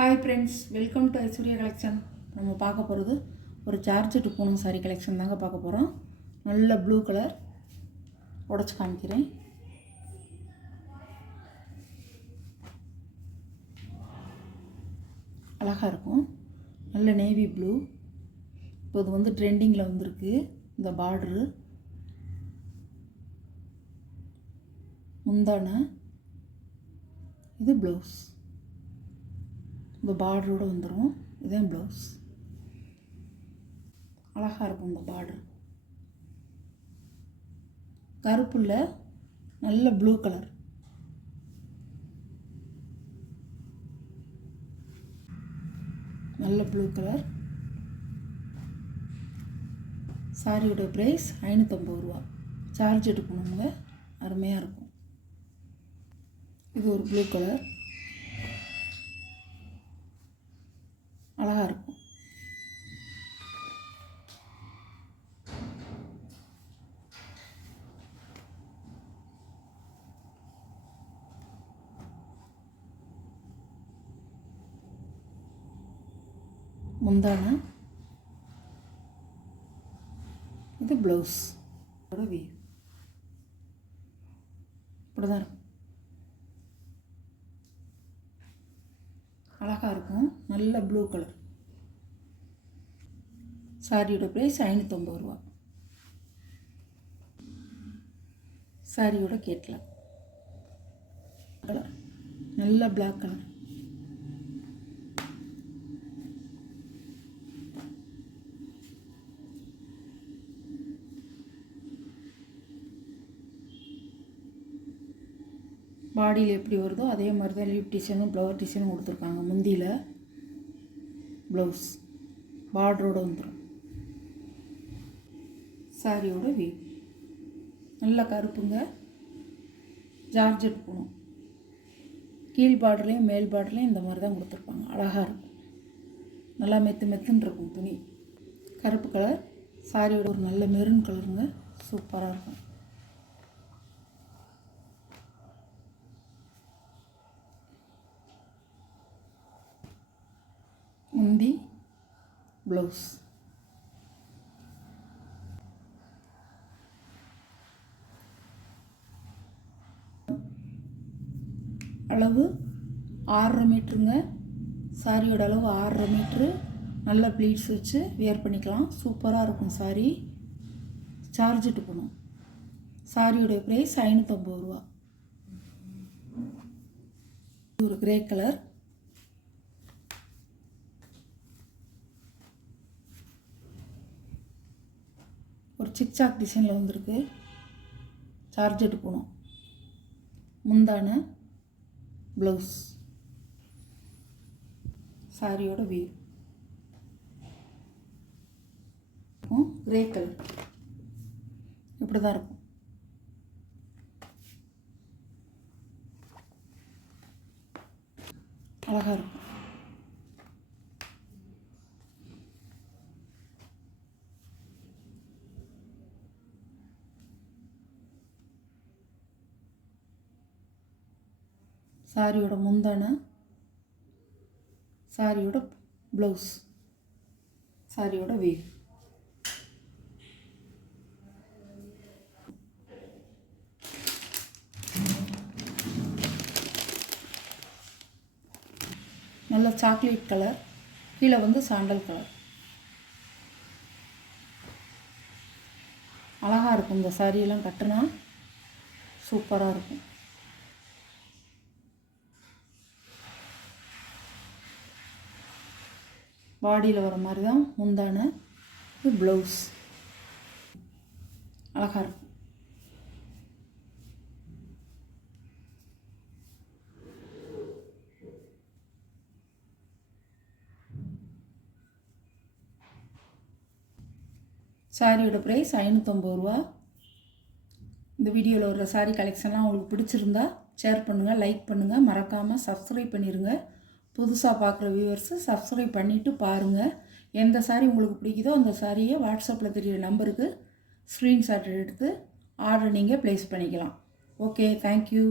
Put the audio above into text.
Hi friends, welcome to Aishwarya collection. நம்ம பார்க்க போகிறது ஒரு ஜார்ஜெட்டு பூனம் சாரீ கலெக்ஷன் தாங்க பார்க்க போகிறோம். நல்ல ப்ளூ கலர் உடச்சி காமிக்கிறேன். அழகாக இருக்கும். நல்ல நேவி ப்ளூ. இப்போ இது வந்து ட்ரெண்டிங்கில் வந்திருக்கு. இந்த பார்டரு முந்தான, இது ப்ளவுஸ். இந்த பார்டரோடு வந்துடும். இதுதான் ப்ளவுஸ். அழகாக இருக்கும் இந்த பார்டர். கருப்புள்ள நல்ல ப்ளூ கலர். நல்ல ப்ளூ கலர். சாரியோட ப்ரைஸ் 550 ரூபா. சார்ஜ் எடுக்கணுங்க, அருமையாக இருக்கும். இது ஒரு ப்ளூ கலர், அழகாக இருக்கும். முந்தான, இது ப்ளவுஸ். வீ இப்படிதான் இருக்கும். அழகாக இருக்கும். நல்ல ப்ளூ கலர். சாரியோட ப்ரைஸ் 550 ரூபா. சாரியோட கேட்கலாம் கலர், நல்ல பிளாக் கலர். பாடியில் எப்படி வருதோ அதே மாதிரி தான் லீப் டிசைனும் ஃப்ளவர் டிசைனும் கொடுத்துருக்காங்க. முந்தியில் ப்ளவுஸ் பார்டரோடு வந்துடும். சாரியோட வீ நல்ல கருப்புங்க. ஜார்ஜெட் போகணும். கீழ் பார்டர்லேயும் மேல் பார்டர்லேயும் இந்த மாதிரி தான் கொடுத்துருப்பாங்க. அழகாக இருக்கும். நல்லா மெத்துன்னு இருக்கும் துணி. கருப்பு கலர். சாரியோட ஒரு நல்ல மெரூன் கலருங்க. சூப்பராக இருக்கும். முந்தி ப்ளவுஸ். அளவு 6.5 மீட்டருங்க. சாரியோட அளவு 6.5 மீட்ரு. நல்ல ப்ளீட்ஸ் வச்சு வியர் பண்ணிக்கலாம். சூப்பராக இருக்கும் சாரி. சார்ஜெட்டு போகணும். சாரியோடைய ப்ரைஸ் 550 ரூபா. ஒரு கிரே கலர். ஒரு சிக்சாக் டிசைனில் வந்திருக்கு. சார்ஜெட்டு போகணும். முந்தான, ப்ளவுஸ். சாரியோட வீ கிரே கலர். இப்படி தான் இருக்கும். அழகாக இருக்கும். சாரியோட முந்தான, சாரியோட ப்ளவுஸ், சாரியோட வீவ். நல்ல சாக்லேட் கலர். கீழே வந்து சாண்டல் கலர். அழகாக இருக்கும். இந்த சாரியெல்லாம் கட்டினா சூப்பராக இருக்கும். பாடியில் வர மாதிரி தான் முந்தான. இது ப்ளவுஸ். அழகாக இருக்கும். சாரியோட ப்ரைஸ் 550 ரூபா. இந்த வீடியோவில் வர சாரீ கலெக்ஷன்லாம் உங்களுக்கு பிடிச்சிருந்தா ஷேர் பண்ணுங்கள், லைக் பண்ணுங்கள், மறக்காமல் சப்ஸ்கிரைப் பண்ணிடுங்க. புதுசாக பார்க்குற வியூவர்ஸு சப்ஸ்கிரைப் பண்ணிவிட்டு பாருங்கள். எந்த சாரீ உங்களுக்கு பிடிக்குதோ அந்த சாரியை வாட்ஸ்அப்பில் தெரிகிற நம்பருக்கு ஸ்க்ரீன்ஷாட் எடுத்து ஆர்டர் நீங்கள் ப்ளேஸ் பண்ணிக்கலாம். Okay, thank you.